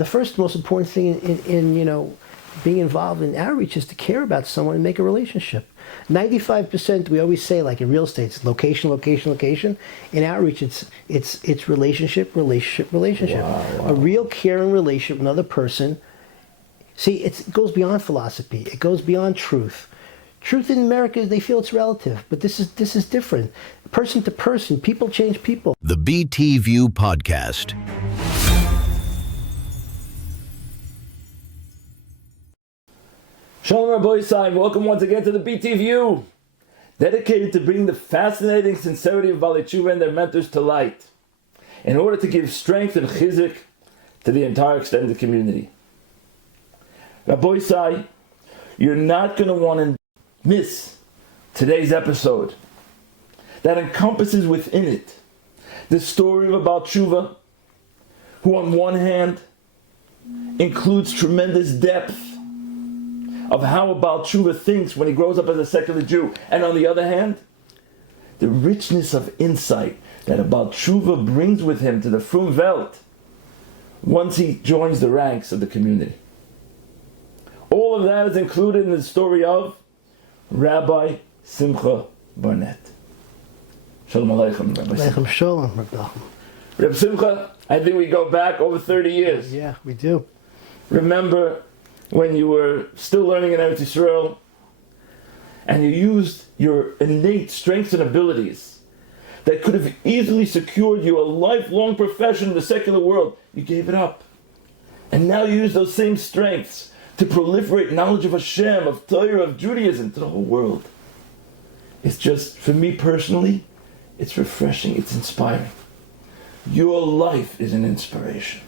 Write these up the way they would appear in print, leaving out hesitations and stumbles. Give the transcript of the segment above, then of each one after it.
the first most important thing in being involved in outreach is to care about someone and make a relationship. 95%, we always say, like in real estate, it's location, location, location. In outreach, it's relationship, relationship, relationship. Wow. A real caring relationship with another person. See, it goes beyond philosophy. It goes beyond truth. Truth in America, they feel it's relative, but this is different. Person to person, people change people. The BT View Podcast. Shalom Rabbi Simcha, welcome once again to the BT View, dedicated to bringing the fascinating sincerity of Baalei Tshuva and their mentors to light, in order to give strength and chizuk to the entire extended community. Rabbi Simcha, you're not going to want to miss today's episode that encompasses within it the story of a Baal Tshuva, who on one hand includes tremendous depth of how a Baal Tshuva thinks when he grows up as a secular Jew, and on the other hand, the richness of insight that a Baal Tshuva brings with him to the Frum Welt once he joins the ranks of the community. All of that is included in the story of Rabbi Simcha Barnett. Shalom Aleichem, Rabbi Simcha. Aleichem Shalom, Rabbi. Rabbi Simcha, I think we go back over 30 years. Yeah, we do. Remember when you were still learning in Eretz Yisrael, and you used your innate strengths and abilities that could have easily secured you a lifelong profession in the secular world. You gave it up. And now you use those same strengths to proliferate knowledge of Hashem, of Torah, of Judaism to the whole world. It's just, for me personally, it's refreshing, it's inspiring. Your life is an inspiration.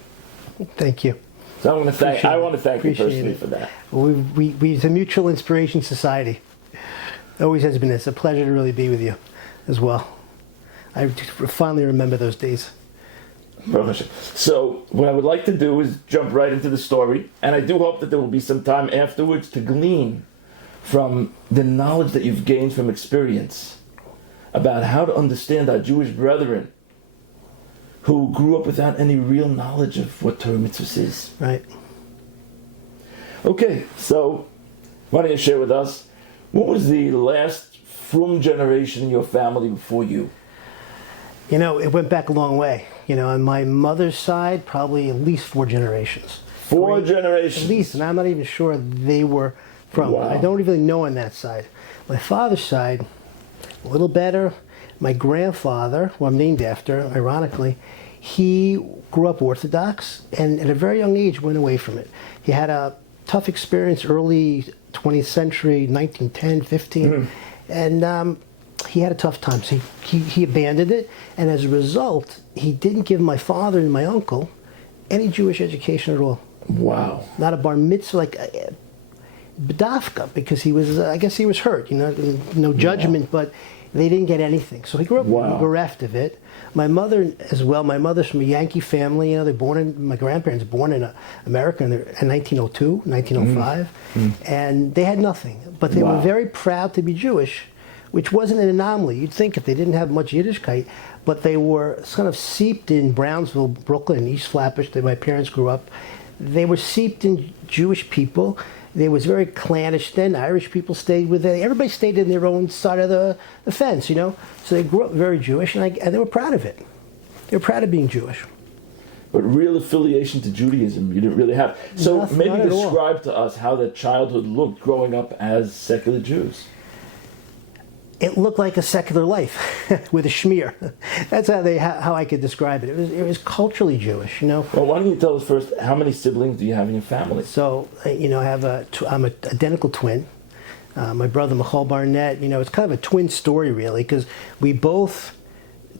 Thank you. So I want to thank you personally it. for that. It's a mutual inspiration society. It always has been. It's a pleasure to really be with you as well. I finally remember those days. So what I would like to do is jump right into the story, and I do hope that there will be some time afterwards to glean from the knowledge that you've gained from experience about how to understand our Jewish brethren who grew up without any real knowledge of what Torah mitzvahs is. Right. Okay, so why don't you share with us, what was the last Frum generation in your family before you? It went back a long way. On my mother's side, probably at least 4 generations. Four generations? At least, and I'm not even sure they were from. Wow. I don't really know on that side. My father's side, a little better. My grandfather, who I'm named after, ironically, he grew up Orthodox and at a very young age went away from it. He had a tough experience early 20th century, 1910, 15, and he had a tough time. So he abandoned it, and as a result, he didn't give my father and my uncle any Jewish education at all. Wow. Not a bar mitzvah, like b'dafka, because he was, I guess he was hurt, no judgment, but they didn't get anything. So he grew up bereft of it. My mother as well. My mother's from a Yankee family. My grandparents born in America in 1902, 1905. And they had nothing. But they were very proud to be Jewish, which wasn't an anomaly. You'd think if they didn't have much Yiddishkeit, but they were sort of seeped in Brownsville, Brooklyn, East Flatbush, my parents grew up. They were seeped in Jewish people. They was very clannish then. Irish people stayed with it. Everybody stayed in their own side of the fence, So they grew up very Jewish, and they were proud of it. They were proud of being Jewish. But real affiliation to Judaism, you didn't really have. So maybe describe to us how that childhood looked growing up as secular Jews. It looked like a secular life with a schmear. That's how I could describe it. It was culturally Jewish, Well, why don't you tell us first, how many siblings do you have in your family? So, I'm an identical twin. My brother Michal Barnett, it's kind of a twin story really, because we both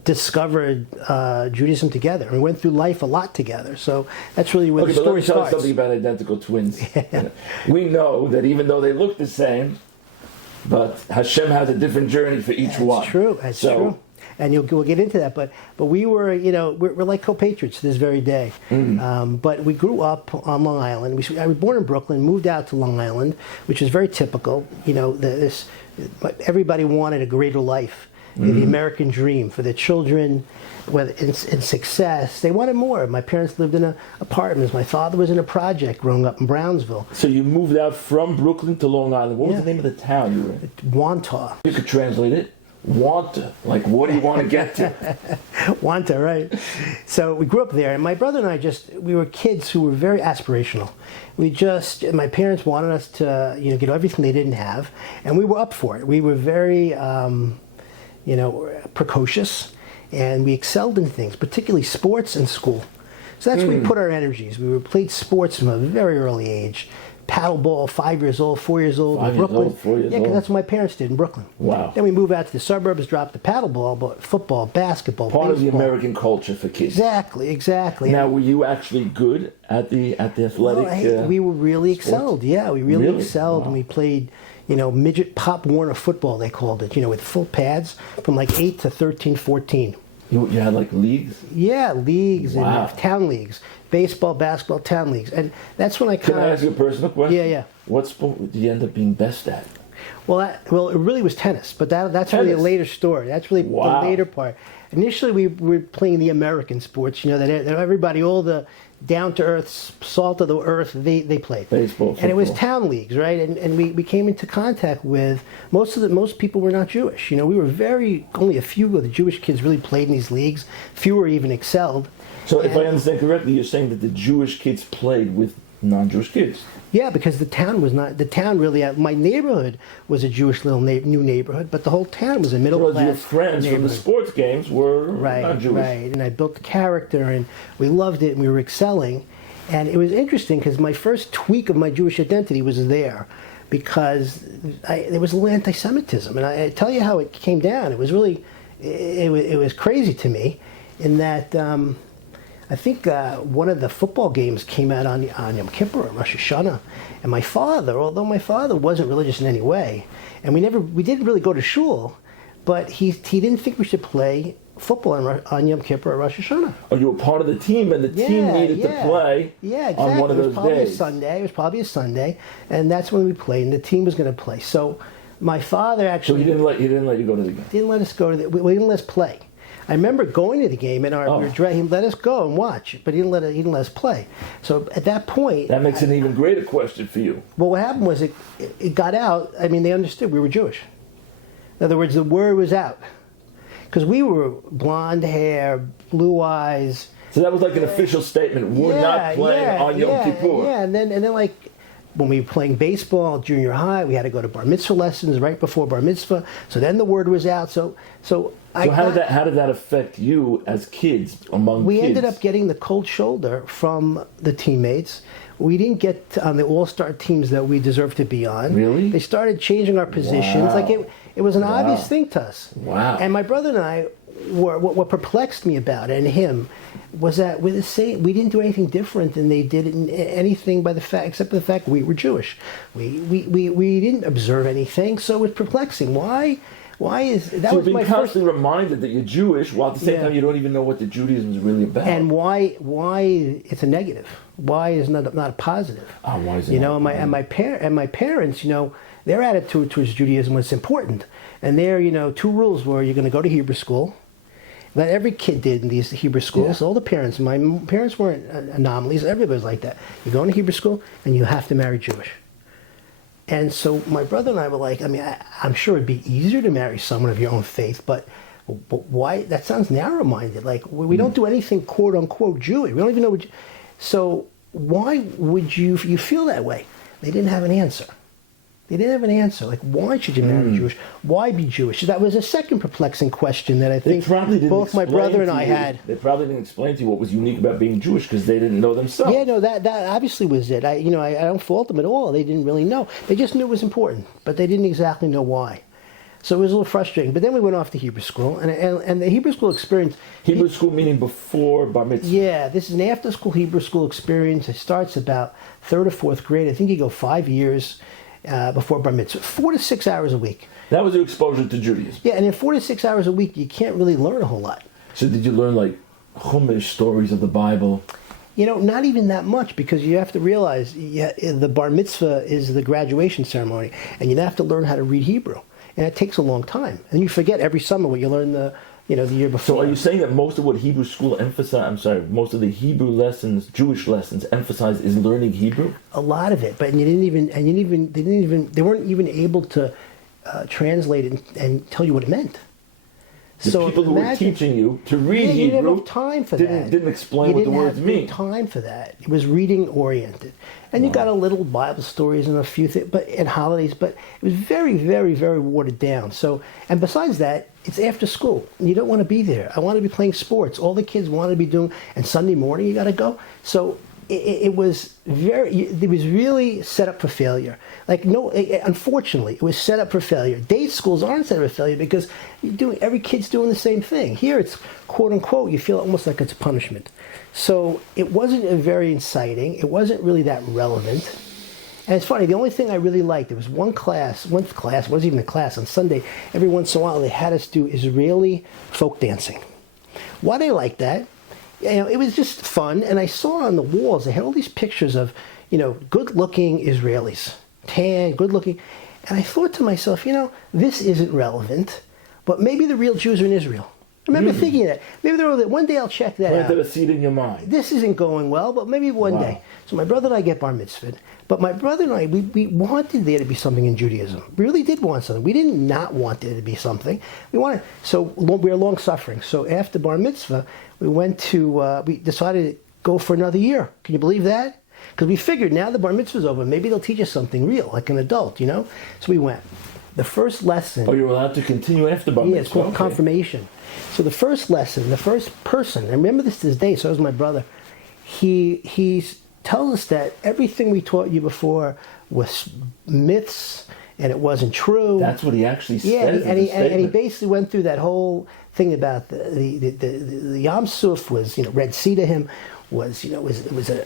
discovered Judaism together. We went through life a lot together. So that's really where the story starts. Let me tell you something about identical twins. Yeah. We know that even though they look the same, but Hashem has a different journey for each one. That's true. That's true. And we'll get into that. But we were, we're like co-patriots to this very day. But we grew up on Long Island. I was born in Brooklyn, moved out to Long Island, which is very typical. Everybody wanted a greater life. the American dream for their children, whether in success. They wanted more. My parents lived in apartments. My father was in a project growing up in Brownsville. So you moved out from Brooklyn to Long Island. What was the name of the town you were in? Wantagh. You could translate it. Wanta. Like, what do you want to get to? Wantagh, right. So we grew up there, and my brother and I we were kids who were very aspirational. My parents wanted us to, get everything they didn't have, and we were up for it. We were very, precocious, and we excelled in things, particularly sports and school. So that's where we put our energies. We played sports from a very early age. Paddleball, 5 years old, 4 years old in Brooklyn. 4 years old. Yeah, because that's what my parents did in Brooklyn. Wow. Then we moved out to the suburbs, dropped the paddleball, but football, basketball, Part baseball. of the American culture for kids. Exactly. Now, were you actually good at the athletic? We were really sports? excelled. Yeah, we really excelled, Wow. and we played, midget Pop Warner football, they called it, with full pads from like 8 to 13, 14. You had like leagues? Yeah, leagues Wow. and town leagues. Baseball, basketball, town leagues. And that's when I Can I ask you a personal question? Yeah. What sport did you end up being best at? Well, it really was tennis, but that's really a Tennis? later story. That's really Wow. the later part. Initially, we were playing the American sports, that everybody, all the down-to-earth, salt of the earth, they played. Baseball, and it was football. town leagues, right? And we came into contact with, most people were not Jewish. We were only a few of the Jewish kids really played in these leagues. Fewer even excelled. So if I understand correctly, you're saying that the Jewish kids played with non-Jewish kids. Yeah, because the town really, my neighborhood was a Jewish little new neighborhood, but the whole town was a middle class Because your friends from the sports games were not Jewish. Right, and I built the character, and we loved it, and we were excelling. And it was interesting, because my first tweak of my Jewish identity was there, because there was a little anti-Semitism. And I tell you how it came down. It was really, it was crazy to me, in that I think one of the football games came out on Yom Kippur, Rosh Hashanah, and my father, although my father wasn't religious in any way, and we didn't really go to shul, but he didn't think we should play football on Yom Kippur or Rosh Hashanah. Oh, you were part of the team, and the team needed to play on one of those days. It was probably a Sunday, and that's when we played, and the team was going to play. So my father actually... So he didn't let you go to the game? Didn't let us go to we didn't let us play. I remember going to the game, and he let us go and watch, but he didn't let us play. So at that point... That makes an even greater question for you. Well, what happened was it got out. I mean, they understood we were Jewish. In other words, the word was out. Because we were blonde hair, blue eyes. So that was like an official statement. We're not playing on Yom Kippur. Yeah, and then like when we were playing baseball, junior high, we had to go to bar mitzvah lessons right before bar mitzvah. So then the word was out. So how did that affect you as kids We ended up getting the cold shoulder from the teammates. We didn't get on the all-star teams that we deserved to be on. Really? They started changing our positions. Wow. Like it was an obvious thing to us. Wow. And my brother and I what perplexed me about it, and him, was that we didn't do anything different than they did in anything except the fact we were Jewish. We didn't observe anything, so it was perplexing. Why is that? So was you're my being constantly reminded that you're Jewish, while at the same time you don't even know what the Judaism is really about. And why it's a negative? Why is not a positive? Oh, why is it? And my parents, their attitude towards Judaism was important. And their, 2 rules were: you're going to go to Hebrew school. That every kid did in these Hebrew schools. Yeah. All the parents. My parents weren't anomalies. Everybody was like that. You're going to Hebrew school, and you have to marry Jewish. And so my brother and I were like, I'm sure it'd be easier to marry someone of your own faith, but why? That sounds narrow-minded. Like, we don't do anything quote-unquote Jewish. We don't even know so why would you feel that way? They didn't have an answer. Like, why should you marry Jewish? Why be Jewish? That was a second perplexing question that I think both my brother and I had. They probably didn't explain to you what was unique about being Jewish because they didn't know themselves. Yeah, no, that obviously was it. I don't fault them at all. They didn't really know. They just knew it was important, but they didn't exactly know why. So it was a little frustrating. But then we went off to Hebrew school, and the Hebrew school experience... Hebrew school meaning before bar mitzvah? Yeah, this is an after-school Hebrew school experience. It starts about 3rd or 4th grade. I think you go 5 years before bar mitzvah. 4 to 6 hours a week. That was your exposure to Judaism? Yeah, and in 4 to 6 hours a week, you can't really learn a whole lot. So did you learn, like, Chumash stories of the Bible? Not even that much, because you have to realize the bar mitzvah is the graduation ceremony, and you have to learn how to read Hebrew. And it takes a long time. And you forget every summer what you learned the year before. So are you saying that most of what Hebrew school most of the Hebrew lessons, Jewish lessons emphasize is learning Hebrew? A lot of it, but they weren't even able to translate it and tell you what it meant. The people who were teaching you to read Hebrew you didn't have time for that. Didn't explain what the words mean. You didn't have time for that. It was reading oriented, and you got a little Bible stories and a few things, and holidays. But it was very, very, very watered down. So, and besides that, it's after school. You don't want to be there. I want to be playing sports. All the kids want to be doing, and Sunday morning you got to go. So it was really set up for failure. Unfortunately, it was set up for failure. Day schools aren't set up for failure because every kid's doing the same thing. Here it's quote unquote, you feel almost like it's a punishment. So it wasn't very inciting. It wasn't really that relevant. And it's funny, the only thing I really liked, there was one class, wasn't even a class, on Sunday, every once in a while they had us do Israeli folk dancing. Why they liked that? It was just fun, and I saw on the walls, they had all these pictures of, good-looking Israelis, tan, good-looking, and I thought to myself, this isn't relevant, but maybe the real Jews are in Israel. I remember thinking that. Maybe they're over there. One day I'll check that out. Planted a seed in your mind. This isn't going well, but maybe one day. So my brother and I get bar mitzvahed. But my brother and I, we wanted there to be something in Judaism. We really did want something. We didn't not want there to be something. We were long suffering. So after bar mitzvah, we decided to go for another year. Can you believe that? Because we figured now the bar mitzvah's over, maybe they'll teach us something real, like an adult, So we went. The first lesson... Oh, you were allowed to continue after bar mitzvah? Yeah, it's called confirmation. So the first lesson, the first person, I remember this to this day, so was my brother, he tells us that everything we taught you before was myths and it wasn't true. That's what he actually said. Yeah, and he basically went through that whole thing about the Yam Suf was, Red Sea to him was, it was a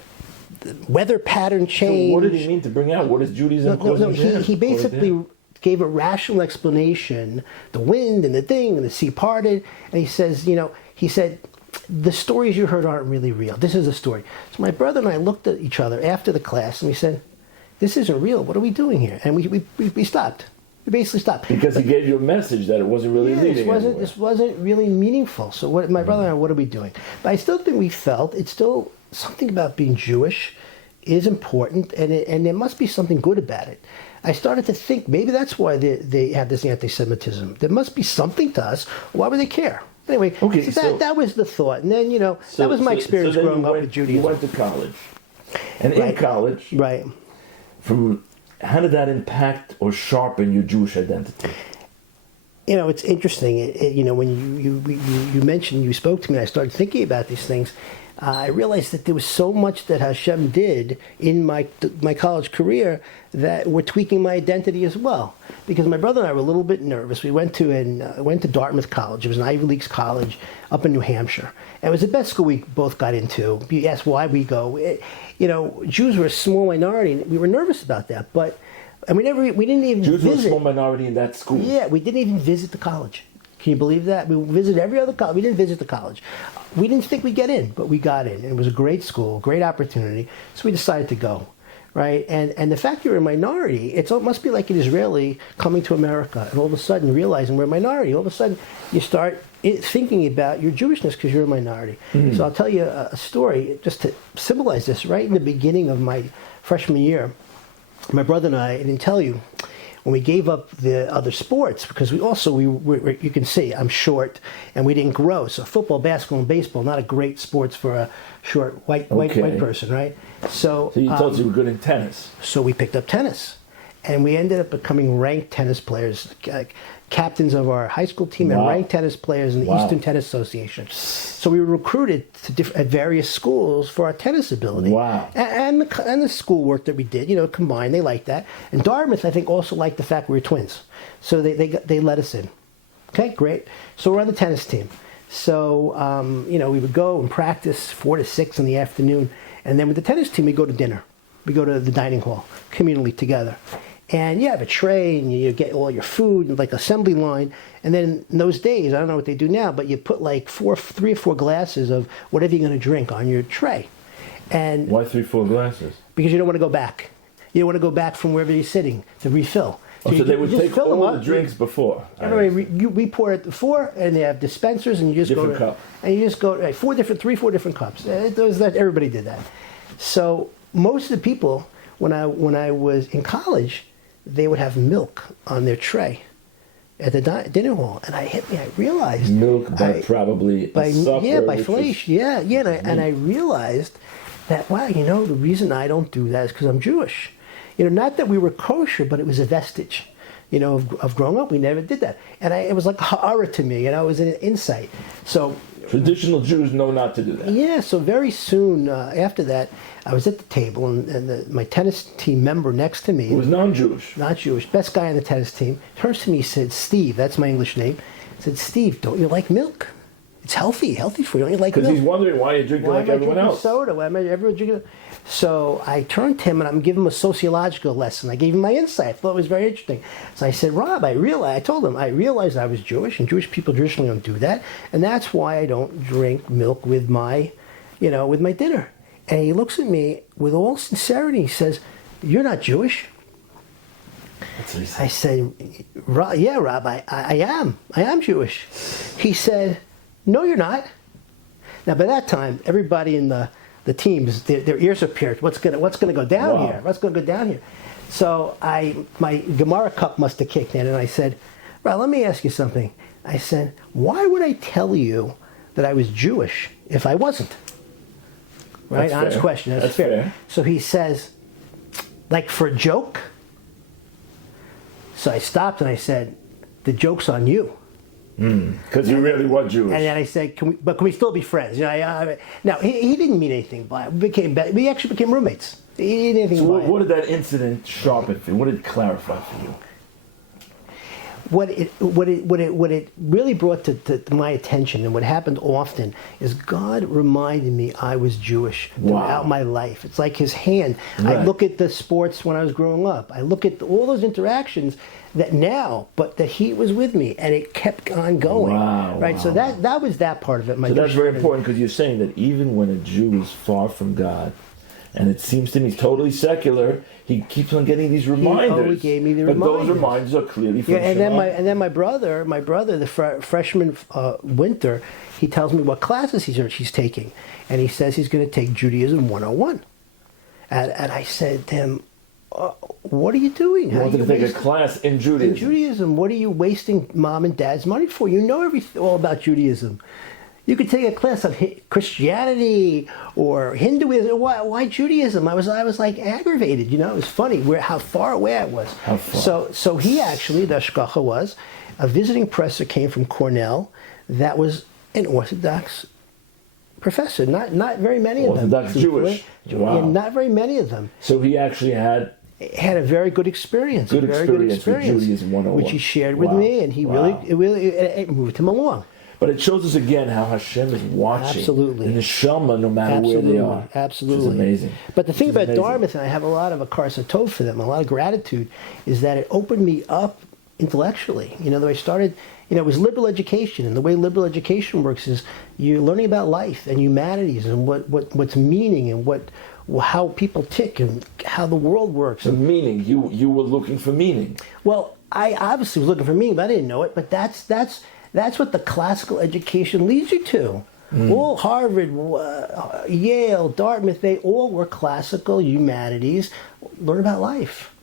weather pattern change. So what did he mean to bring out? What is Judaism? He basically gave a rational explanation, the wind and the thing and the sea parted, and he said, the stories you heard aren't really real. This is a story. So my brother and I looked at each other after the class and we said, this isn't real. What are we doing here? And we stopped. We basically stopped. Because he gave you a message that it wasn't really leading anywhere. This wasn't really meaningful. So my brother and I, what are we doing? But I still think we felt it's still something about being Jewish is important, and there must be something good about it. I started to think maybe that's why they have this anti-Semitism. There must be something to us. Why would they care? Anyway, okay, so that was the thought. And then, that was my experience growing up with Judaism. You went to college. And in college, how did that impact or sharpen your Jewish identity? It's interesting. When you mentioned, you spoke to me, and I started thinking about these things. I realized that there was so much that Hashem did in my college career that were tweaking my identity as well. Because my brother and I were a little bit nervous. We went to Dartmouth College. It was an Ivy League college up in New Hampshire. And it was the best school we both got into. You asked why we go. Jews were a small minority, and we were nervous about that. But we didn't even Jews visit. Jews were a small minority in that school. Yeah, we didn't even visit the college. Can you believe that? We visited every other college. We didn't visit the college. We didn't think we'd get in, but we got in. And it was a great school, great opportunity. So we decided to go, right? And the fact you're a minority, it must be like an Israeli coming to America and all of a sudden realizing we're a minority. All of a sudden you start thinking about your Jewishness because you're a minority. Mm-hmm. So I'll tell you a story just to symbolize this. Right in the beginning of my freshman year, my brother and I didn't tell you, when we gave up the other sports, because you can see I'm short and we didn't grow. So football, basketball, and baseball, not a great sports for a short white person, right? So you told us you were good in tennis. So we picked up tennis. And we ended up becoming ranked tennis players, captains of our high school team and ranked tennis players in the Eastern Tennis Association. So we were recruited at various schools for our tennis ability. Wow. And the schoolwork that we did, combined, they liked that. And Dartmouth, I think, also liked the fact we were twins. So they let us in. Okay, great. So we're on the tennis team. So, we would go and practice 4 to 6 in the afternoon. And then with the tennis team, we go to dinner. We go to the dining hall, communally together. And you have a tray, and you get all your food, like assembly line. And then in those days, I don't know what they do now, but you put like 3 or 4 glasses of whatever you're going to drink on your tray. And why 3 or 4 glasses? Because you don't want to go back. You don't want to go back from wherever you're sitting to refill. So they would just take fill them all up. the drinks before. We pour it before, and they have dispensers, and you just Different go cup. and you just go right, 4 different cups. Everybody did that. So most of the people, when I was in college, they would have milk on their tray at the dinner hall, and I realized Milk by probably a supper, by which flesh, is- and I realized that wow, the reason I don't do that is because I'm Jewish. Not that we were kosher, but it was a vestige, of growing up. We never did that, and it was like horror to me. It was an insight. So traditional Jews know not to do that. yeah, so very soon after that, I was at the table, and my tennis team member next to me, It was non-Jewish. not Jewish, best guy on the tennis team, turns to me and said, Steve, that's my English name, said, Steve, don't you like milk? It's healthy for you. Don't you like milk? Because he's wondering why you're drinking Why like am I everyone drinking else. soda? Why am I everyone drinking? So I turned to him and I'm giving him a sociological lesson. I gave him my insight. I thought it was very interesting. So I said, Rob, I told him, I realized I was Jewish, and Jewish people traditionally don't do that, and that's why I don't drink milk with my dinner. And he looks at me with all sincerity. He says, "You're not Jewish." That's what he said. I said, "Yeah, Rob, I am. I am Jewish." He said, "No, you're not." Now, by that time, everybody in the teams, their ears are pierced. What's gonna go down Wow. here? What's gonna go down here? So my Gemara cup must have kicked in, and I said, "Rob, let me ask you something." I said, "Why would I tell you that I was Jewish if I wasn't?" Right? That's Honest fair. question. That's fair. So he says, "Like for a joke?" So I stopped and I said, "The joke's on you." Because you really were Jewish. And then I said, "Can we still be friends?" Now he didn't mean anything by it. We actually became roommates. He didn't anything So by it. what did that incident sharpen for you? What did it clarify for you? What it really brought to my attention, and what happened often, is God reminded me I was Jewish throughout my life. It's like His hand. Right. I look at the sports when I was growing up. I look at all those interactions but that He was with me, and it kept on going. Wow, right. wow. So that was that part of it. So that's very important, because you're saying that even when a Jew is far from God, and it seems to me he's totally secular, he keeps on getting these reminders. He gave me the but reminders. those reminders are clearly from Yeah, and Shema. then my brother, the freshman winter, he tells me what classes he's taking, and he says he's going to take Judaism 101. And I said to him, "What are you doing? You wanted to take a class in Judaism. In Judaism, what are you wasting mom and dad's money for? You know all about Judaism. You could take a class on Christianity or Hinduism. Why Judaism?" I was like aggravated. It was funny how far away I was. How far? So he actually, the Ashkacha was a visiting professor, came from Cornell, that was an Orthodox professor. Not very many of them. Orthodox Jewish. Wow. Yeah, not very many of them. So he actually had Had a very good experience. Good experience with Judaism 101. which he shared with Wow. me, and it moved him along. But it shows us again how Hashem is watching Absolutely. the neshama no matter where they are. Absolutely. Which is amazing. But the thing Which is about amazing. Dartmouth, and I have a lot of akars tov for them, a lot of gratitude, is that it opened me up intellectually. I started, it was liberal education, and the way liberal education works is you're learning about life and humanities and what's meaning and how people tick and how the world works. The meaning, you were looking for meaning. Well, I obviously was looking for meaning, but I didn't know it. But that's what the classical education leads you to. All Harvard, Yale, Dartmouth, they all were classical humanities. Learn about life.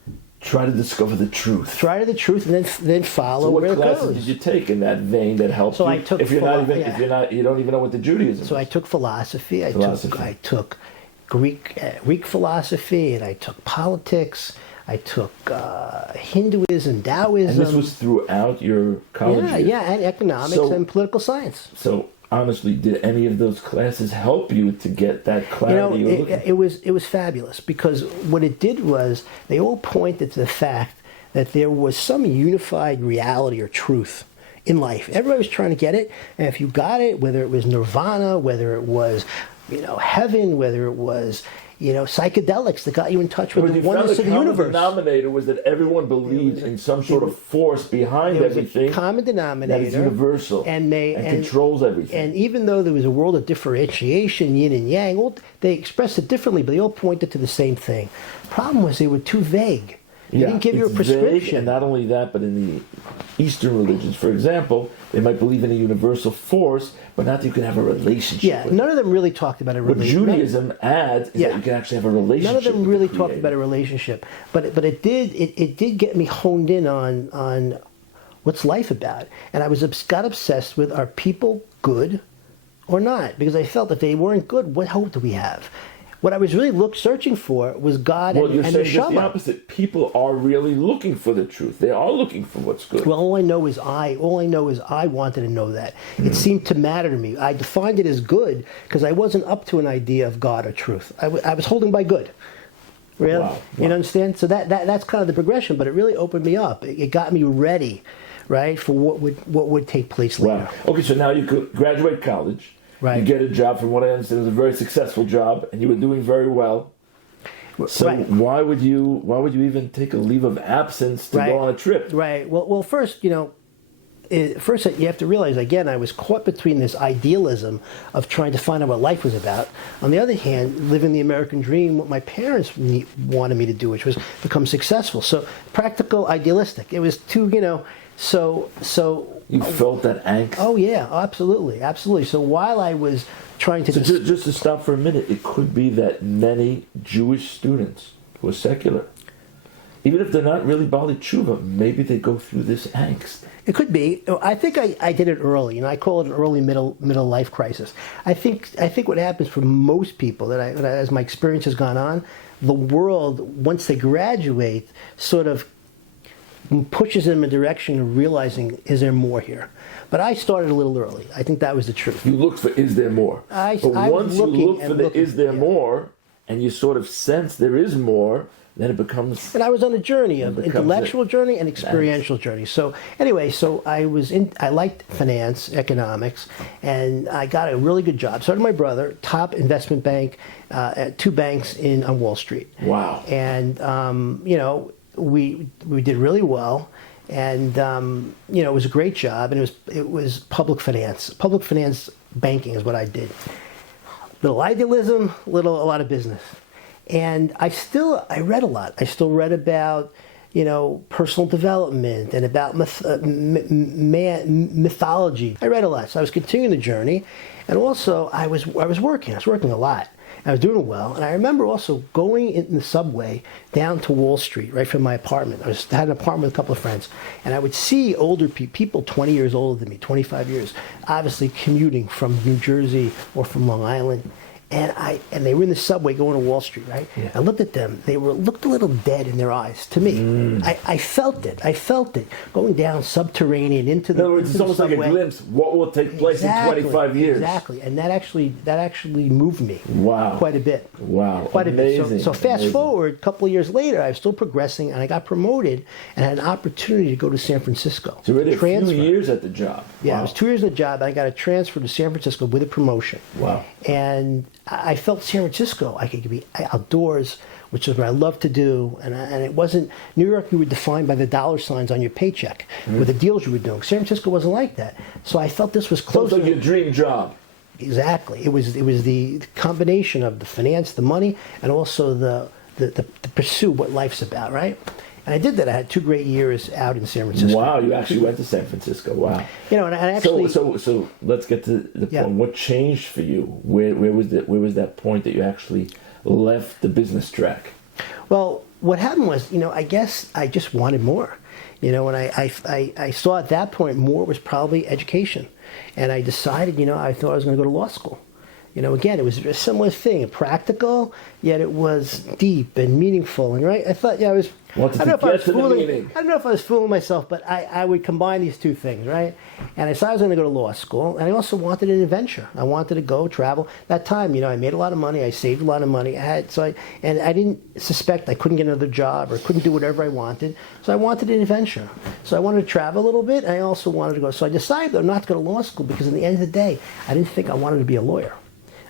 Try to discover the truth. Try to the truth, and then follow So what where it classes goes. did you take in that vein that helped So you? I took if you're not even, yeah. if you're not, you don't even know what the Judaism So is. I took philosophy. Philosophy. I took Greek philosophy, and I took politics. I took Hinduism, Taoism. And this was throughout your college years. Yeah, and economics So- and political science. So honestly, did any of those classes help you to get that clarity you were looking for? It was fabulous, because what it did was they all pointed to the fact that there was some unified reality or truth in life. Everybody was trying to get it, and if you got it, whether it was nirvana, whether it was heaven, whether it was psychedelics that got you in touch with But the you found oneness the of the common universe. denominator was that everyone believed in some sort of force behind There was everything a common denominator that is universal and controls everything. And even though there was a world of differentiation, yin and yang, they expressed it differently, but they all pointed to the same thing. Problem was they were too vague. He didn't give you a it's prescription. vague, and not only that, but in the Eastern religions, for example, they might believe in a universal force, but not that you can have a relationship Yeah, with none of them really talked about a What relationship. Judaism adds is that you can actually have a relationship. None of them with really the talked Creator. about a relationship, but it did get me honed in on what's life about, and I got obsessed with, are people good or not? Because I felt if they weren't good, what hope do we have? What I was really searching for was God Well, and you're the saying just the Neshama. opposite. People are really looking for the truth. They are looking for what's good. Well, all I know is I wanted to know that. It seemed to matter to me. I defined it as good because I wasn't up to an idea of God or truth. I was holding by good. Really? Wow. You understand? So that's kind of the progression, but it really opened me up. It got me ready, right, for what would take place later. Wow. Okay, so now you could graduate college. Right. You get a job. From what I understand, it was a very successful job, and you were doing very well. So Right. why would you even take a leave of absence to go on a trip? Right. Well, first, first you have to realize, again, I was caught between this idealism of trying to find out what life was about. On the other hand, living the American dream, what my parents wanted me to do, which was become successful. So practical, idealistic. It was too, so. You felt that angst? Oh yeah, absolutely. So while I was trying to... So just to stop for a minute, it could be that many Jewish students who are secular, even if they're not really Bali Tshuva, maybe they go through this angst. It could be. I think I did it early, I call it an early middle life crisis. I think what happens for most people, as my experience has gone on, the world, once they graduate, sort of pushes them in a direction of realizing, is there more here? But I started a little early. I think that was the truth. You looked for, is there more? I But was once you looking look for and the looking, is there yeah. more, and you sort of sense there is more, then it becomes... And I was on a journey, an becomes intellectual journey and experiential journey. So anyway, I liked finance, economics, and I got a really good job. So did my brother, top investment bank at 2 banks on Wall Street. Wow. And we did really well, and it was a great job, and it was public finance banking is what I did. Little idealism, a lot of business. And I read a lot. I still read about, personal development and about mythology. I read a lot. So I was continuing the journey. And also I was working. I was working a lot. I was doing well. And I remember also going in the subway down to Wall Street, right from my apartment. I had an apartment with a couple of friends. And I would see older people 20 years older than me, 25 years, obviously commuting from New Jersey or from Long Island. And they were in the subway going to Wall Street, right? Yeah. I looked at them. They looked a little dead in their eyes to me. I felt it. Going down subterranean into the. In other words, it's almost like a glimpse. What will take place in 25 years? Exactly, and that actually moved me. Wow. Quite a bit. Wow. Quite Amazing. a bit. So fast forward, a couple of years later, I was still progressing, and I got promoted, and had an opportunity to go to San Francisco. So you were a few years at the job. Yeah, wow. I was 2 years in the job, and I got a transfer to San Francisco with a promotion. Wow. And I felt San Francisco, I could be outdoors, which is what I love to do. And it wasn't, New York, you were defined by the dollar signs on your paycheck, with the deals you were doing. San Francisco wasn't like that. So I felt this was closer. So your dream job. Exactly. It was the combination of the finance, the money, and also the pursue what life's about, right? And I did that. I had 2 great years out in San Francisco. Wow, you actually went to San Francisco. Wow. And I actually. So let's get to the point. What changed for you? Where was that point that you actually left the business track? Well, what happened was, I guess I just wanted more. And I saw at that point more was probably education, and I decided, I thought I was going to go to law school. Again, it was a similar thing, practical, yet it was deep and meaningful. And right, I thought, I don't know if I was fooling myself, but I would combine these 2 things, right? And I decided I was going to go to law school, and I also wanted an adventure. I wanted to go travel. That time, I made a lot of money. I saved a lot of money. I didn't suspect I couldn't get another job or couldn't do whatever I wanted. So I wanted an adventure. So I wanted to travel a little bit. And I also wanted to go. So I decided though not to go to law school because at the end of the day, I didn't think I wanted to be a lawyer.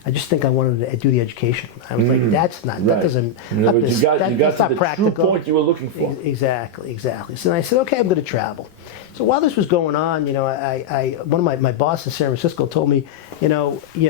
I just think I wanted to do the education. I was like, that doesn't, In other words, you got that's to not the practical. true point you were looking for. Exactly. So then I said, okay, I'm going to travel. So while this was going on, one of my bosses in San Francisco told me, I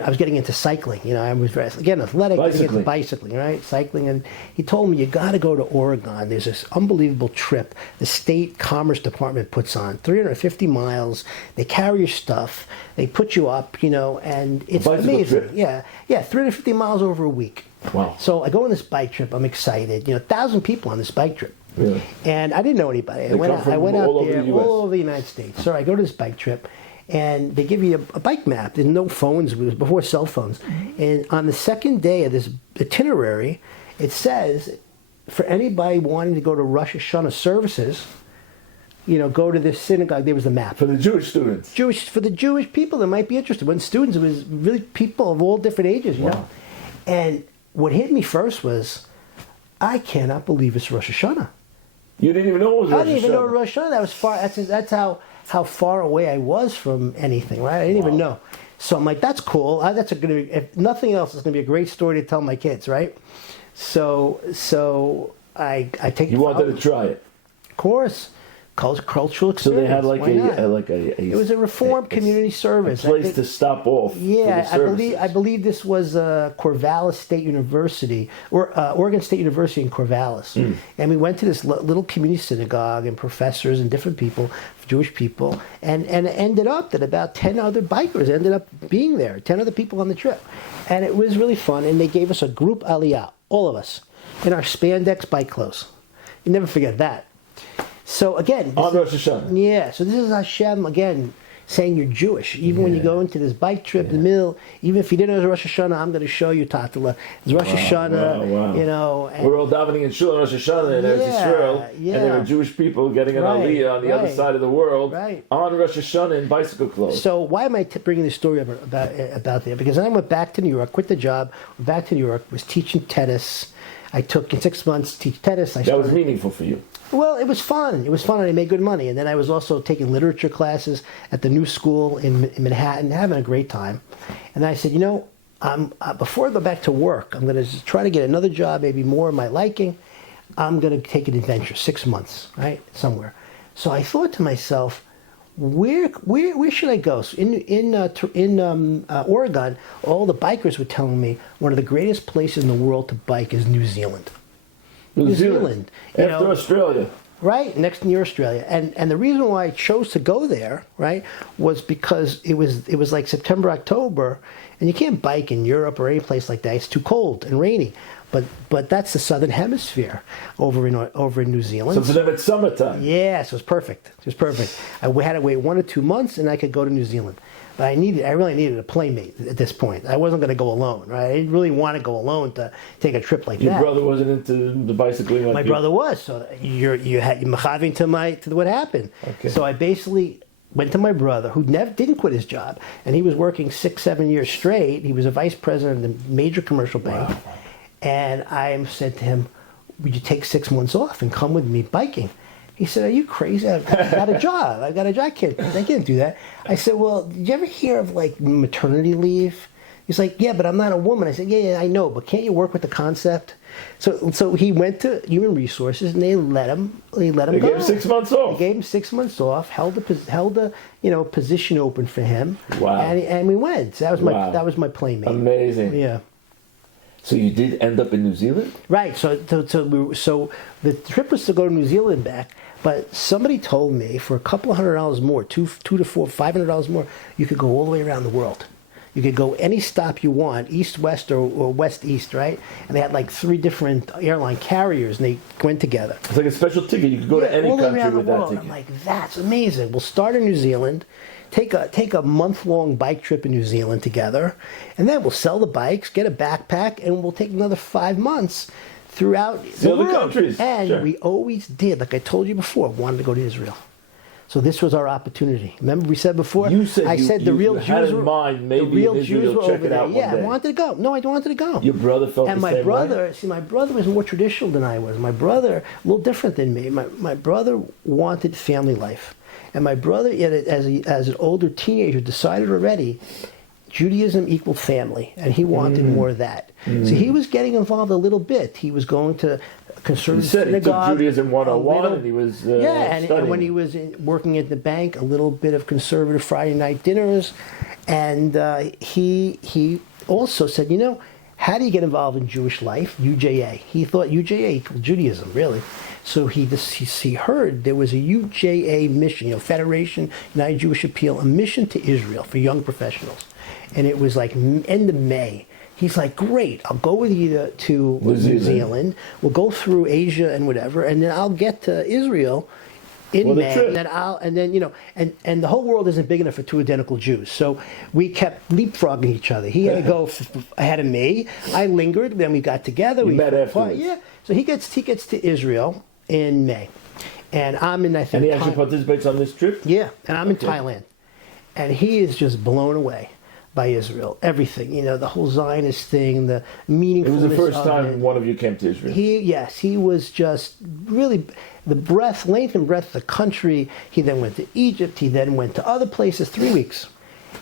was getting into cycling. I was again athletic, getting into bicycling, right? Cycling, and he told me you got to go to Oregon. There's this unbelievable trip the state commerce department puts on, 350 miles. They carry your stuff, they put you up, and it's amazing. Trip. Yeah, 350 miles over a week. Wow. So I go on this bike trip. I'm excited. 1,000 people on this bike trip. Really? And I didn't know anybody. I went out there all over the United States. So I go to this bike trip, and they give you a bike map. There's no phones. It was before cell phones. And on the second day of this itinerary, it says, for anybody wanting to go to Rosh Hashanah services, go to this synagogue. There was the map. For the Jewish students. For the Jewish people that might be interested. When students, it was really people of all different ages, you know. And what hit me first was, I cannot believe it's Rosh Hashanah. You didn't even know it was Rosh Hashanah. I didn't even know Rosh Hashanah. That was far. That's how far away I was from anything, right? I didn't even know. So I'm like, that's cool. If nothing else, it's gonna be a great story to tell my kids, right? So I take. You wanted to try it, of course. Cultural experience. So they had like a it was a Reformed community service. A place to stop off. Yeah, I believe this was Corvallis State University, or Oregon State University in Corvallis. And we went to this little community synagogue, and professors and different people, Jewish people, and it ended up that about 10 other bikers ended up being there, 10 other people on the trip. And it was really fun, and they gave us a group aliyah, all of us, in our spandex bike clothes. You never forget that. So again, on Rosh Hashanah. Yeah, so this is Hashem again saying you're Jewish. Even when you go into this bike trip in the middle, even if you didn't know it was Rosh Hashanah, I'm going to show you Tatala. It's Rosh Hashanah, And we're all davening in Shul on Rosh Hashanah in Eretz Yisrael, and there are Jewish people getting an aliyah on the other side of the world on Rosh Hashanah in bicycle clothes. So why am I bringing this story about there? Because then I went back to New York, quit the job, went back to New York, was teaching tennis. I took in 6 months to teach tennis. That was meaningful for you. Well, it was fun. It was fun, and I made good money. And then I was also taking literature classes at the new school in Manhattan, having a great time. And I said, before I go back to work, I'm going to try to get another job, maybe more of my liking. I'm going to take an adventure, 6 months, right, somewhere. So I thought to myself, where should I go? So in Oregon, all the bikers were telling me one of the greatest places in the world to bike is New Zealand. New Zealand. After Australia. Right, next near Australia. And the reason why I chose to go there, right, was because it was like September, October, and you can't bike in Europe or any place like that. It's too cold and rainy. But that's the southern hemisphere over in New Zealand. So for them it's summertime. Yeah, so it was perfect. We had to wait 1 or 2 months, and I could go to New Zealand. But I really needed a playmate at this point. I wasn't going to go alone, right? I didn't really want to go alone to take a trip like that. Your brother wasn't into the bicycling like My brother was. So you're mechaving to what happened. Okay. So I basically went to my brother, who didn't quit his job, and he was working 6-7 years straight. He was a vice president of a major commercial bank. Wow. And I said to him, would you take 6 months off and come with me biking? He said, are you crazy? I've got a job. I can't do that. I said, well, did you ever hear of like maternity leave? He's like, yeah, but I'm not a woman. I said, yeah, I know, but can't you work with the concept? So he went to Human Resources, and they let him go. They gave him 6 months off. They gave him 6 months off. Held a position open for him. Wow. And we went. So that was my playmate. Amazing. Yeah. So you did end up in New Zealand? Right. So the trip was to go to New Zealand and back, but somebody told me for a couple of $100 more, $200 to $500 more, you could go all the way around the world. You could go any stop you want, east, west, or west, east, right? And they had like 3 different airline carriers, and they went together. It's like a special ticket. You could go to any country with that ticket. I'm like, that's amazing. We'll start in New Zealand, take a month-long bike trip in New Zealand together, and then we'll sell the bikes, get a backpack, and we'll take another 5 months throughout the world. Countries. And we always did, like I told you before, wanted to go to Israel. So this was our opportunity. Remember we said before? The real Jews were over there. Yeah, I wanted to go. No, I wanted to go. Your brother felt the same way? And my brother was more traditional than I was. My brother, a little different than me. My brother wanted family life. And my brother, as an older teenager, decided already, Judaism equaled family, and he wanted more of that. So he was getting involved a little bit. He was going to conservative synagogue. He took Judaism 101, and he was and when he was working at the bank, a little bit of conservative Friday night dinners, and he also said, how do you get involved in Jewish life? UJA. He thought UJA equaled Judaism, really. So he heard there was a UJA mission, Federation United Jewish Appeal, a mission to Israel for young professionals, and it was like end of May. He's like, great, I'll go with you to New Zealand. We'll go through Asia and whatever, and then I'll get to Israel in May. And then and the whole world isn't big enough for two identical Jews. So we kept leapfrogging each other. He had to go ahead of me. I lingered. Then we got together. We met afterwards. Yeah. So he gets to Israel in May, and I'm in. I think. And he actually participates on this trip. Yeah, and I'm in Thailand, and he is just blown away by Israel, everything, the whole Zionist thing, the meaningfulness. It was the first time one of you came to Israel. He was just really the length and breadth of the country. He then went to Egypt. He then went to other places. 3 weeks,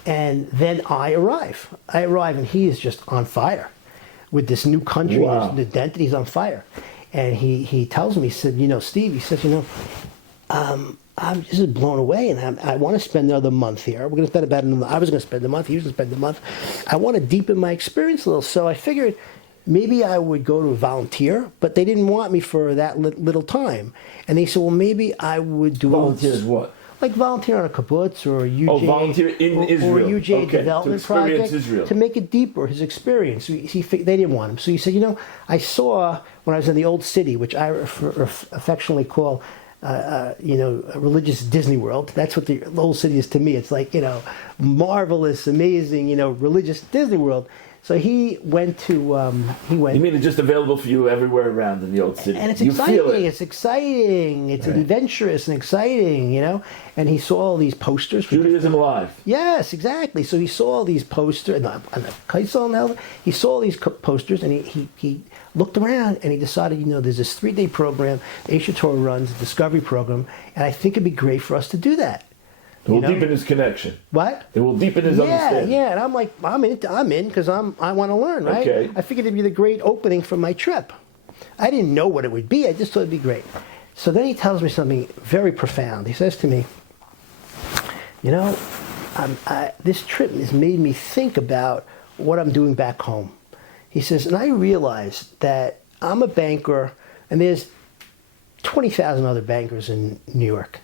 and then I arrive, and he is just on fire with this new country. Wow. The identity. He's on fire, and he tells me, he said, Steve, he says, I'm just blown away, and I want to spend another month here. We're going to spend about another. I was going to spend the month. He was going to spend the month. I want to deepen my experience a little, so I figured maybe I would go to volunteer, but they didn't want me for that little time. And they said, well, maybe I would do volunteers. What? Like volunteer on a kibbutz or a UJ. Oh, volunteer in Israel. Or a UJ development project Israel. To make it deeper, his experience. They didn't want him. So he said, I saw when I was in the old city, which I affectionately call a religious Disney World. That's what the old city is to me. It's like, marvelous, amazing, religious Disney World. So he went to, You mean it's just available for you everywhere around in the old city? And it's exciting. It's exciting. It's adventurous and exciting, And he saw all these posters. Judaism Alive. Yes, exactly. So he saw all these posters. He saw all these posters, and he looked around, and he decided, there's this 3-day program His Torah runs, a discovery program, and I think it'd be great for us to do that. It will deepen his connection. What? It will deepen his understanding. Yeah, and I'm like, I'm in because I want to learn, right? Okay. I figured it'd be the great opening for my trip. I didn't know what it would be. I just thought it'd be great. So then he tells me something very profound. He says to me, this trip has made me think about what I'm doing back home. He says, and I realized that I'm a banker, and there's 20,000 other bankers in New York.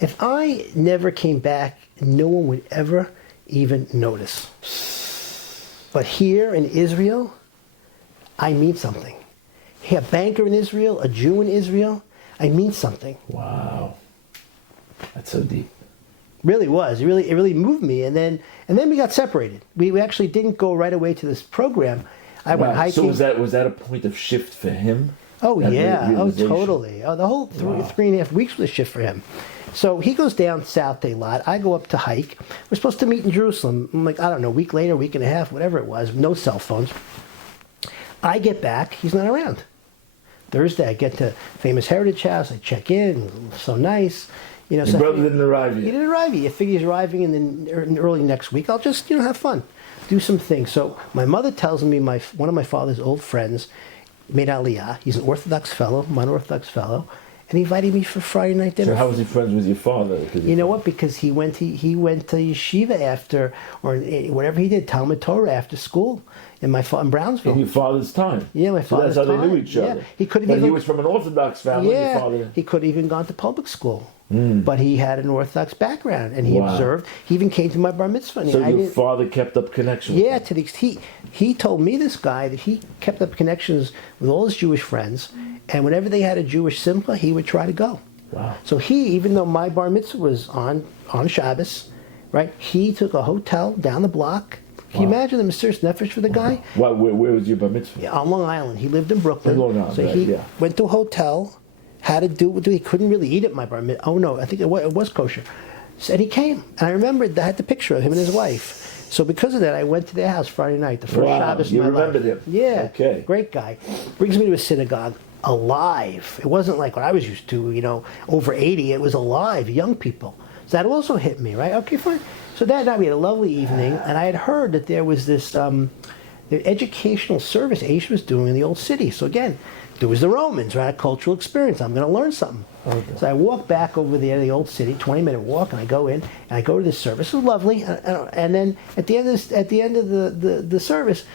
If I never came back, no one would ever even notice. But here in Israel, I mean something. A banker in Israel, a Jew in Israel, I mean something. Wow. That's so deep. Really was. It really moved me. And then we got separated. We actually didn't go right away to this program. I went hiking. So was that a point of shift for him? Oh, yeah. Oh, totally. Oh, the whole 3.5 weeks was a shift for him. So he goes down south a lot. I go up to hike. We're supposed to meet in Jerusalem. I'm like, I don't know, a week later, week and a half, whatever it was. No cell phones. I get back. He's not around. Thursday, I get to Famous Heritage House. I check in. So nice. Your brother didn't arrive yet. He didn't arrive yet. I figure he's arriving in early next week. I'll just, have fun. Do some things. So my mother tells me one of my father's old friends made Aliyah. He's an Orthodox fellow, non-Orthodox fellow. And he invited me for Friday night dinner. So how was he friends with your father? You know what? Because he went to yeshiva after, or whatever he did, Talmud Torah after school in Brownsville. In your father's time. Yeah, my father's time. So that's how they knew each other. Yeah. He was from an Orthodox family. Yeah, your father... he could have even gone to public school. But he had an Orthodox background, and he observed. He even came to my bar mitzvah. So your father kept up connections. Yeah, to the extent he told me, this guy, that he kept up connections with all his Jewish friends, and whenever they had a Jewish simcha, he would try to go. Wow. So even though my bar mitzvah was on Shabbos, right, he took a hotel down the block. Can you imagine the mysterious nefesh for the guy? Where was your bar mitzvah? Yeah, on Long Island. He lived in Brooklyn. In Long Island, so he went to a hotel. Had to do. He couldn't really eat at my bar mitzvah. Oh no, I think it was kosher. So, and he came, and I remembered I had the picture of him and his wife. So because of that, I went to their house Friday night, the first Shabbos of my life. You remembered him? Yeah. Okay. Great guy. Brings me to a synagogue. Alive. It wasn't like what I was used to, over 80. It was alive, young people. So that also hit me, right? Okay, fine. So that night we had a lovely evening, and I had heard that there was this the educational service Asia was doing in the old city. So again, there was the Romans, right? A cultural experience. I'm going to learn something. Okay. So I walk back over there to the old city, 20-minute walk, and I go in and I go to this service. It was lovely, and then at the end of the service,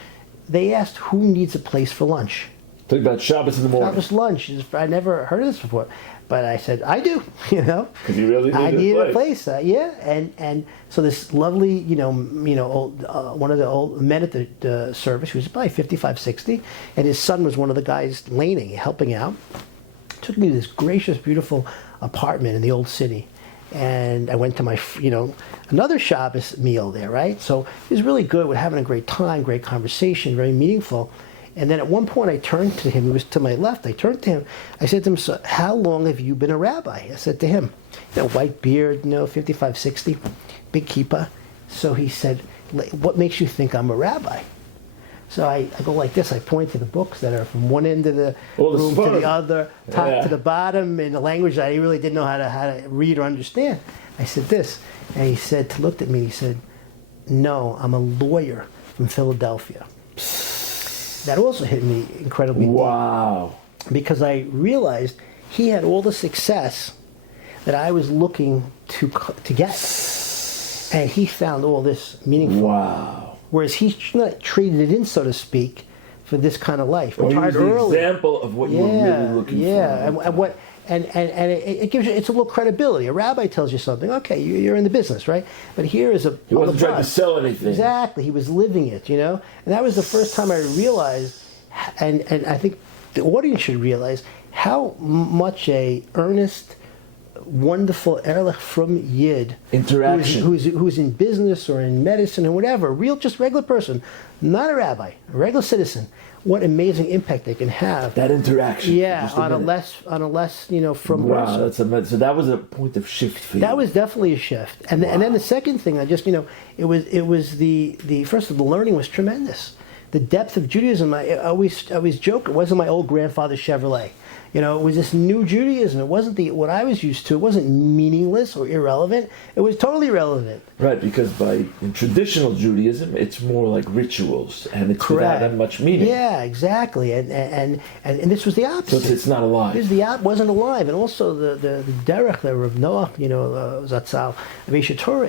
they asked who needs a place for lunch. Talk about Shabbos in the morning. Shabbos lunch. I never heard of this before, but I said I do. Because you really needed a place. And so this lovely, old, one of the old men at the service, who was probably 55, 60, and his son was one of the guys laning, helping out. Took me to this gracious, beautiful apartment in the old city, and I went to my, another Shabbos meal there, right? So it was really good. We're having a great time, great conversation, very meaningful. And then at one point I turned to him, he was to my left, I turned to him, I said to him, so how long have you been a rabbi? I said to him, white beard, 55, 60, big kippah. So he said, what makes you think I'm a rabbi? So I go like this, I point to the books that are from one end of the room to the other, top to the bottom, in a language that I really didn't know how to read or understand. I said this, and he looked at me, he said, no, I'm a lawyer from Philadelphia. That also hit me incredibly deep, because I realized he had all the success that I was looking to get, and he found all this meaningful. Wow! Whereas he not traded it in, so to speak, for this kind of life. Well, he was the example of what you were really looking for. And it gives you, it's a little credibility. A rabbi tells you something, okay, you're in the business, right? But here is a... He wasn't trying to sell anything. Exactly. He was living it, And that was the first time I realized, and I think the audience should realize, how much a earnest, wonderful Erlich from Yid interaction, who's in business or in medicine or whatever, just regular person, not a rabbi, a regular citizen, what amazing impact they can have. That interaction. On a less from wow, person. That's so that was a point of shift for you. That was definitely a shift. And then the second thing, it was the first of the learning was tremendous. The depth of Judaism, I always joke, it wasn't my old grandfather's Chevrolet. It was this new Judaism. It wasn't what I was used to. It wasn't meaningless or irrelevant. It was totally relevant. Right, because in traditional Judaism, it's more like rituals, and it's without that much meaning. Yeah, exactly. And this was the opposite. So it's not alive. Wasn't alive. And also the derech, the Rav Noach, Zatzal, of His Torah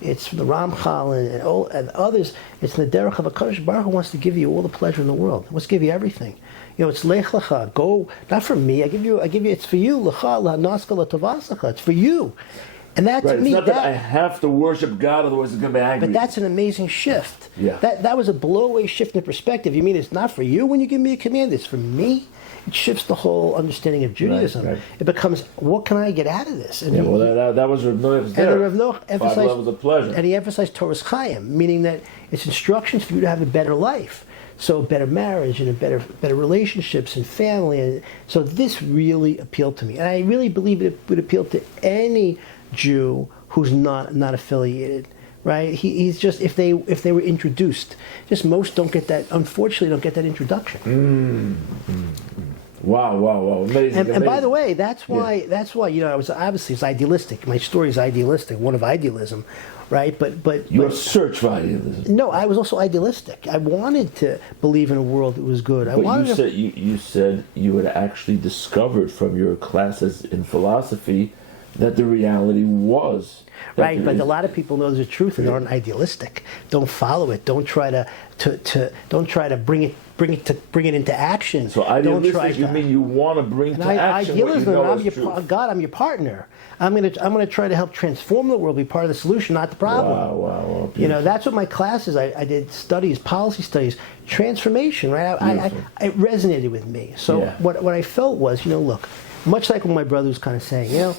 it's from the Ramchal and others. It's in the derech of a HaKadosh Baruch Hu wants to give you all the pleasure in the world. He wants to give you everything. It's lech lecha. Go, not for me. I give you. It's for you. Lecha la'naska la'tovasacha. It's for you. And that to me, it's not that I have to worship God, otherwise it's going to be angry. But that's an amazing shift. Yeah. That was a blow-away shift in perspective. You mean it's not for you when you give me a command? It's for me. It shifts the whole understanding of Judaism. Right. It becomes, what can I get out of this? And that was Rav Noach's there. And Rav Noach emphasized 5 levels of pleasure. And he emphasized Torah's Chaim, meaning that it's instructions for you to have a better life. So better marriage and better relationships and family. And so this really appealed to me. And I really believe it would appeal to any Jew who's not affiliated. Right? He's just, if they were introduced. Just most unfortunately don't get that introduction. Wow. Amazing. And by the way, that's why I was obviously, it's idealistic. My story is idealistic, one of idealism. Right, but your search for idealism. No, I was also idealistic. I wanted to believe in a world that was good. You said you had actually discovered from your classes in philosophy that the reality was right. But a lot of people know the truth and aren't idealistic. Don't follow it. Don't try to bring it into action. So idealistic, you mean you want to bring to action idealism, what you know is truth. God, I'm your partner. I'm gonna try to help transform the world, be part of the solution, not the problem. Wow. That's what my classes. I did studies, policy studies, transformation. Right, it resonated with me. So what I felt was, look, much like what my brother was kind of saying,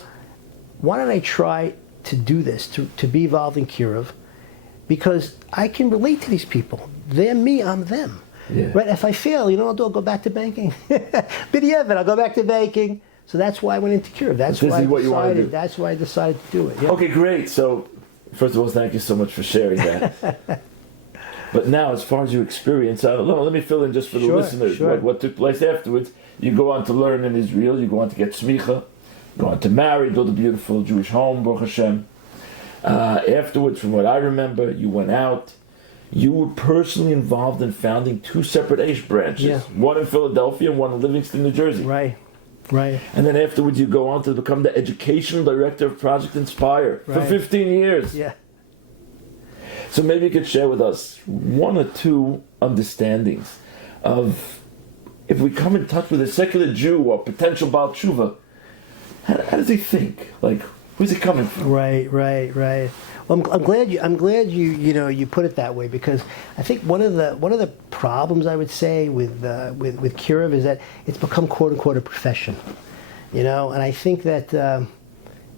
why don't I try to do this, to be involved in Kiruv, because I can relate to these people. They're me, I'm them. Yeah. Right? If I fail, I'll go back to banking. B'diavad, I'll go back to banking. So that's why I went into Kiruv. That's why I decided to do it. Yeah. Okay, great. So, first of all, thank you so much for sharing that. But now, as far as your experience, let me fill in just for the listeners. Sure. What took place afterwards. You go on to learn in Israel. You go on to get smicha. You go on to marry, build a beautiful Jewish home, Baruch Hashem. Afterwards, from what I remember, you went out. You were personally involved in founding 2 separate Aish branches. Yeah. One in Philadelphia and one in Livingston, New Jersey. Right. And then afterwards, you go on to become the educational director of Project Inspire for 15 years. Yeah. So maybe you could share with us 1 or 2 understandings of, if we come in touch with a secular Jew or potential Baal Tshuva, how does he think? Like, where's he coming from? Right. Well, I'm glad you put it that way, because I think one of the problems, I would say, with Kiruv is that it's become quote unquote a profession, and I think that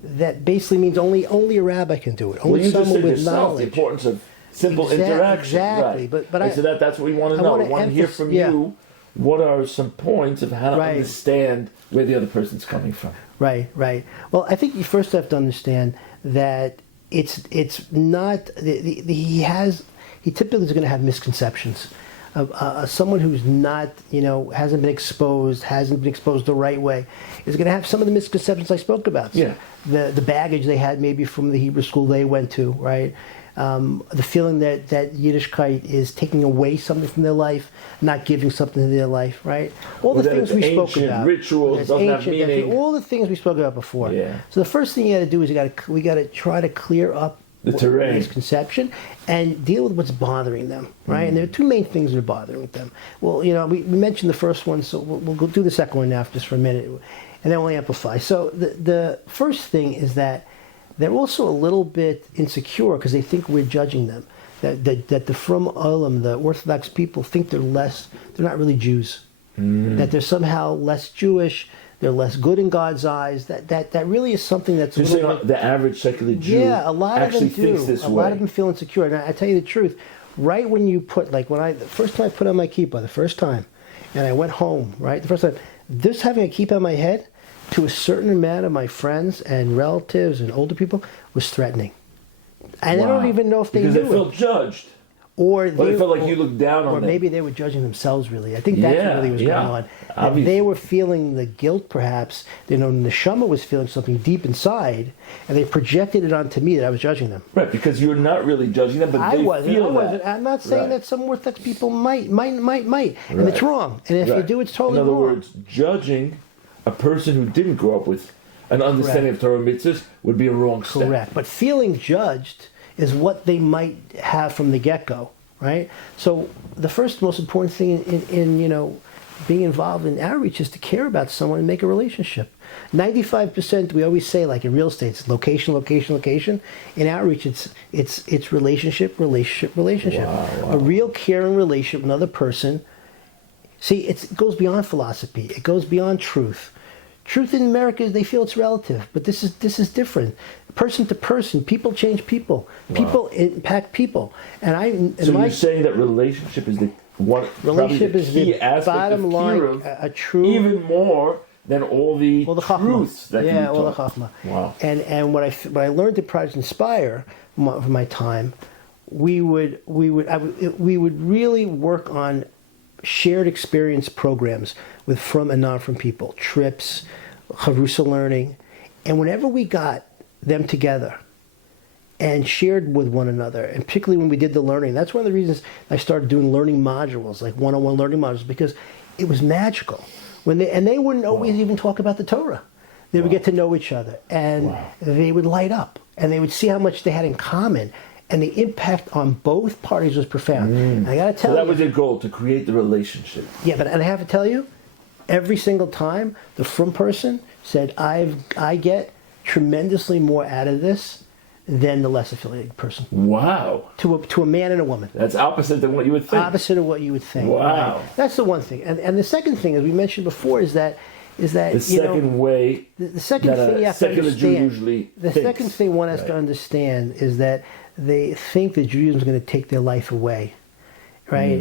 that basically means only a rabbi can do it. Only you someone just said with yourself, knowledge. the importance of simple interaction. Exactly, right. but so that's what we want to know. We want to hear from you. What are some points of how to understand where the other person's coming from? Right. Well, I think you first have to understand that it's not he typically is going to have misconceptions. Someone who's not, hasn't been exposed the right way, is going to have some of the misconceptions I spoke about. Yeah. The baggage they had maybe from the Hebrew school they went to, right? The feeling that Yiddishkeit is taking away something from their life, not giving something to their life, right? All the things we spoke about. Rituals, doesn't have meaning. All the things we spoke about before. Yeah. So the first thing you got to do is we got to try to clear up the terrain, misconception, and deal with what's bothering them, right? And there are 2 main things that are bothering them. Well, we mentioned the first one, so we'll go do the second one now just for a minute, and then we'll amplify. So the first thing is that they're also a little bit insecure because they think we're judging them. That the Frum Olam, the Orthodox people, think they're not really Jews. That they're somehow less Jewish, they're less good in God's eyes. That really is something that's a little bit... The average secular Jew a lot actually of them do. thinks this way. A lot of them feel insecure. And I tell you the truth, right when you put, like the first time I put on my kippah, the first time, and I went home, right, the first time, this having a kippah on my head, to a certain amount of my friends and relatives and older people, was threatening. And I don't even know if they knew it. Because they felt judged. Or they felt like you looked down on them. Or maybe they were judging themselves, really. I think that's what really was going on. Obviously. They were feeling the guilt, perhaps. The neshama was feeling something deep inside, and they projected it onto me that I was judging them. Right, because you're not really judging them, but they feel that. I'm not saying that some Orthodox people might. And it's wrong. And if you do, it's totally wrong. In other words, judging a person who didn't grow up with an understanding of Torah mitzvahs would be a wrong step. Correct. But feeling judged is what they might have from the get-go, right? So the first most important thing in being involved in outreach is to care about someone and make a relationship. 95%, we always say, like in real estate, it's location. In outreach, it's relationship. Wow. A real caring relationship with another person. See, it goes beyond philosophy. It goes beyond truth. Truth in America is they feel it's relative, but this is different. Person to person, people change people. People impact people. So you're saying that relationship is the key aspect bottom of line, Kiruv, a true, even more than all the truths that you all the chachma. Wow. And what I learned at Project Inspire from my time, we would really work on shared experience programs with from and non-from people, trips, Harusa learning, and whenever we got them together and shared with one another, and particularly when we did the learning, that's one of the reasons I started doing learning modules, like one-on-one learning modules, because it was magical. They wouldn't always even talk about the Torah. They would get to know each other, and they would light up, and they would see how much they had in common. And the impact on both parties was profound. And I got to tell you, so that was your goal, to create the relationship. Yeah, and I have to tell you, every single time the from person said, I get tremendously more out of this than the less affiliated person. Wow. To a man and a woman. That's opposite than what you would think. Opposite of what you would think. Wow. Right? That's the one thing. And the second thing, as we mentioned before, is that the second way the second thing you have to understand. Jew usually the thinks. Second thing one has to understand is that they think that Judaism is going to take their life away, right?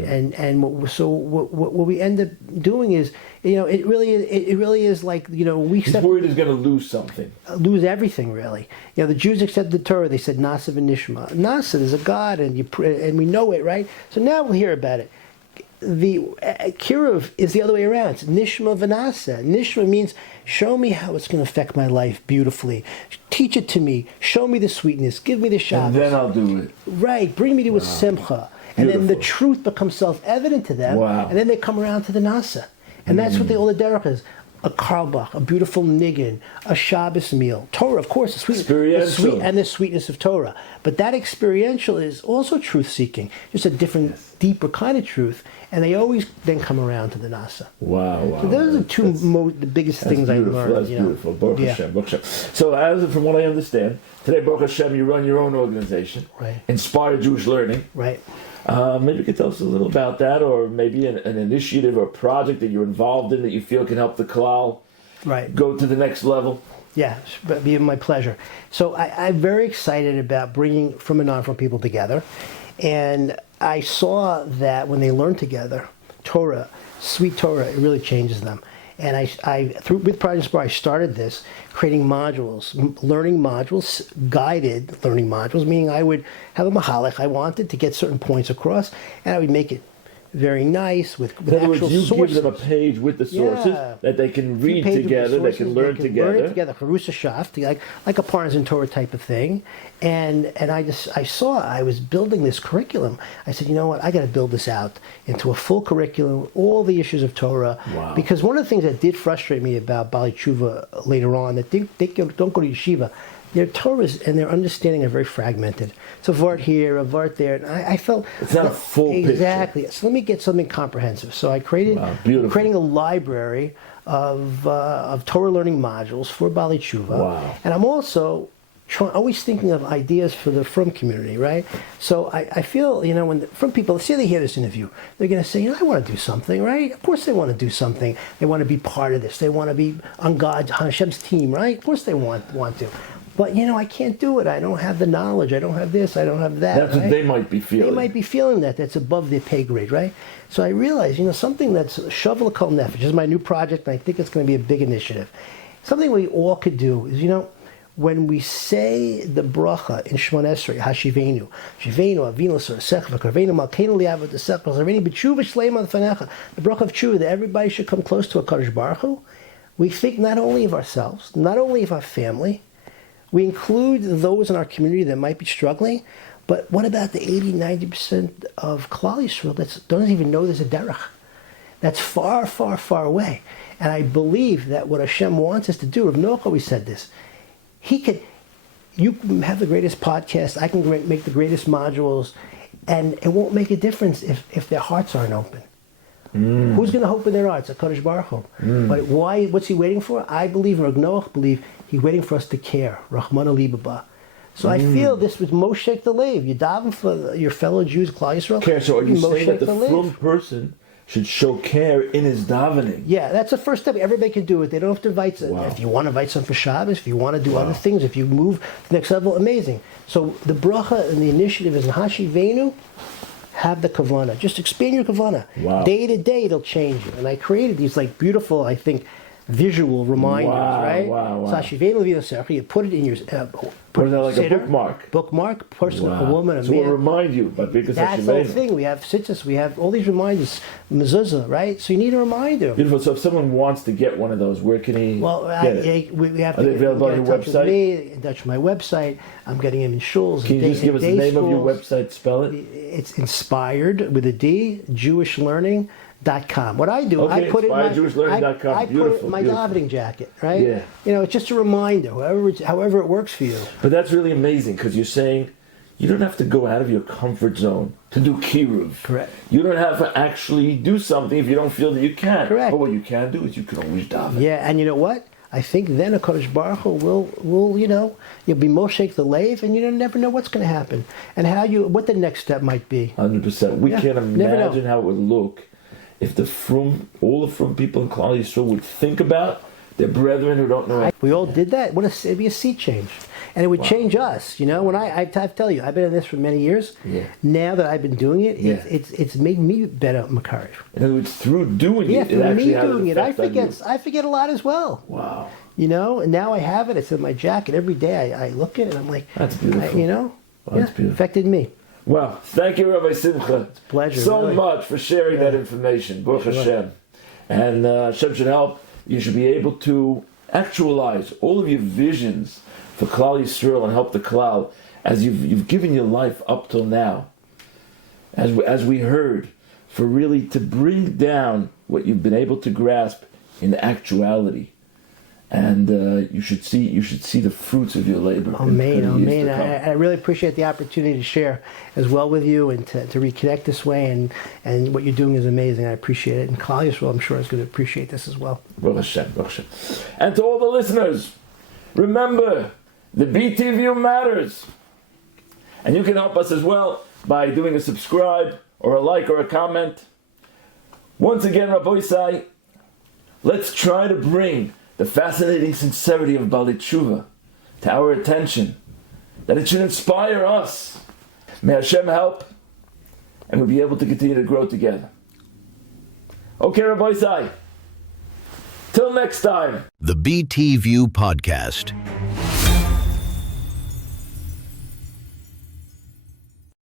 What we end up doing is, it really is like, we He's worried he's going to lose something. Lose everything, really. The Jews accepted the Torah. They said Nasa v'nishma. Nasa is a God, and we know it, right? So now we'll hear about it. the kiruv is the other way around. It's nishma v'nasa. Nishma means show me how it's going to affect my life beautifully. Teach it to me. Show me the sweetness. Give me the Shabbos. And then I'll do it. Right. Bring me to a simcha. And then the truth becomes self-evident to them. Wow. And then they come around to the nasa. And that's what the Ola Derech is. A Karlbach, a beautiful niggin, a Shabbos meal. Torah, of course, the sweetness of Torah. But that experiential is also truth-seeking. Just a different, deeper kind of truth. And they always then come around to the nasa. Wow. So those are the biggest things I learned. That's beautiful. Baruch Hashem, Baruch Hashem. So from what I understand, today, Baruch Hashem, you run your own organization. Right. Inspire Jewish Learning. Right. Maybe you could tell us a little about that, or maybe an initiative or project that you're involved in that you feel can help the Klal go to the next level. Yeah, it'd be my pleasure. So I'm very excited about bringing from and non-from people together. And I saw that when they learn together, Torah, sweet Torah, it really changes them. And with Project Inspire, I started this, creating modules, learning modules, guided learning modules, meaning I would have a mahalach I wanted to get certain points across, and I would make it very nice with actual sources. In other words, you give them a page with the sources that they can read together, they can learn together. Learn together, Charusa Shaft, like a Partisan Torah type of thing. And I was building this curriculum. I said, you know what, I got to build this out into a full curriculum, all the issues of Torah. Wow. Because one of the things that did frustrate me about Bali Tshuva later on, that they don't go to yeshiva, their Torahs and their understanding are very fragmented. It's a vart here, a vart there, and I felt it's not a full picture. Exactly. So let me get something comprehensive. So I created creating a library of Torah learning modules for Bali Tshuva. Wow. And I'm also always thinking of ideas for the Frum community, right? So I feel, when the Frum people, let's say they hear this interview, they're going to say, I want to do something, right? Of course they want to do something. They want to be part of this. They want to be on Hashem's team, right? Of course they want to. But, I can't do it. I don't have the knowledge. I don't have this. I don't have that. That's what they might be feeling. They might be feeling that. That's above their pay grade, right? So I realized, something that's Shovel Kol Nefesh is my new project, and I think it's going to be a big initiative. Something we all could do is, when we say the bracha in Shemon Esrei, Hashivenu, Shivenu, Avinu, Sorasech, V'karvenu, Malkeinu Li'avad, Desech, V'zarveni, B'tshuva Shleima L'fanecha, the bracha of Tshuva, that everybody should come close to a HaKadosh Baruch Hu. We think not only of ourselves, not only of our family, we include those in our community that might be struggling, but what about the 80-90% of Klal Yisrael that doesn't even know there's a derech? That's far, far, far away. And I believe that what Hashem wants us to do, Rav Noach always said this, you can have the greatest podcast, I can make the greatest modules, and it won't make a difference if their hearts aren't open. Who's going to open their hearts? HaKadosh Baruch Hu. But why? What's he waiting for? I believe, Rav Noach believe, he's waiting for us to care. Rahmana Libaba. So I feel this was Moshek the Lev. You daven for your fellow Jews, Klal Yisrael. Care. So are you saying that the frum person should show care in his davening? Yeah, that's the first step. Everybody can do it. They don't have to invite some. Wow. If you want to invite some for Shabbos, if you want to do other things, if you move to the next level, amazing. So the bracha and the initiative is Hashivenu. Have the kavanah. Just expand your kavanah. Wow. Day to day, it'll change you. And I created these beautiful, I think, visual reminders, right? Wow. You put it in your... Put it like a bookmark. Bookmark, person, a woman, a so man. We'll remind you. But because that's the whole thing. We have sitters, we have all these reminders, mezuzah, right? So you need a reminder. Beautiful. So if someone wants to get one of those, where can he get it? We have Are they available on your website? In touch with my website. I'm getting them in shuls. Can you just give us the name of your website? Spell it. It's inspired with a D, JewishLearning.com. What I do, I put it in my davening jacket, right? Yeah. It's just a reminder, however it works for you. But that's really amazing because you're saying you don't have to go out of your comfort zone to do kiruv. Correct. You don't have to actually do something if you don't feel that you can. Correct. But what you can do is you can always daven. Yeah, and you know what? I think then HaKadosh Baruch Hu will you'll be Moshek the Lev, and you never know what's going to happen and what the next step might be. 100%. We can't imagine how it would look if all the Frum people in Klal Yisrael would think about their brethren who don't know. We all did that. It'd be a sea change. And it would change us. When I tell you, I've been in this for many years. Yeah. Now that I've been doing it, it's made me better Makariv. In other words, through doing it, through me doing it, I forget a lot as well. Wow. And now I have it. It's in my jacket every day. I look at it and I'm like, that's beautiful. That's beautiful. Affected me. Well, thank you, Rabbi Simcha. It's a pleasure. So really. much for sharing that information. Baruch Hashem. And Hashem should help. You should be able to actualize all of your visions for Klal Yisrael and help the Klal as you've given your life up till now. As we heard, for really to bring down what you've been able to grasp in actuality. And you should see the fruits of your labor. Amen. I really appreciate the opportunity to share as well with you and to reconnect this way. And what you're doing is amazing. I appreciate it. And Klal Yisrael, I'm sure, is going to appreciate this as well. Baruch Hashem, Baruch Hashem. And to all the listeners, remember, the BT view matters. And you can help us as well by doing a subscribe or a like or a comment. Once again, Rabbi Isai, let's try to bring the fascinating sincerity of Bali Tshuva to our attention, that it should inspire us. May Hashem help, and we'll be able to continue to grow together. Okay, Rabbi Isai, till next time. The BT View Podcast.